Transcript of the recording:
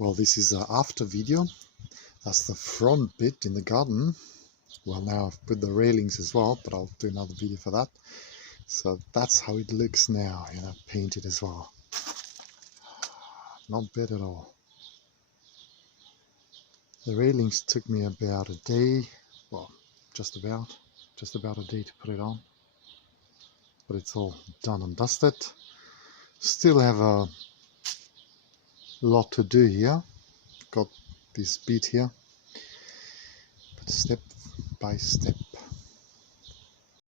Well, this is an after video. That's the front bit in the garden. Well, now I've put the railings as well, but I'll do another video for that. So that's how it looks now, painted as well. Not bad at all. The railings took me about a day, well, just about a day to put it on. But it's all done and dusted. Still have a lot to do here. Got this bit here, but step by step.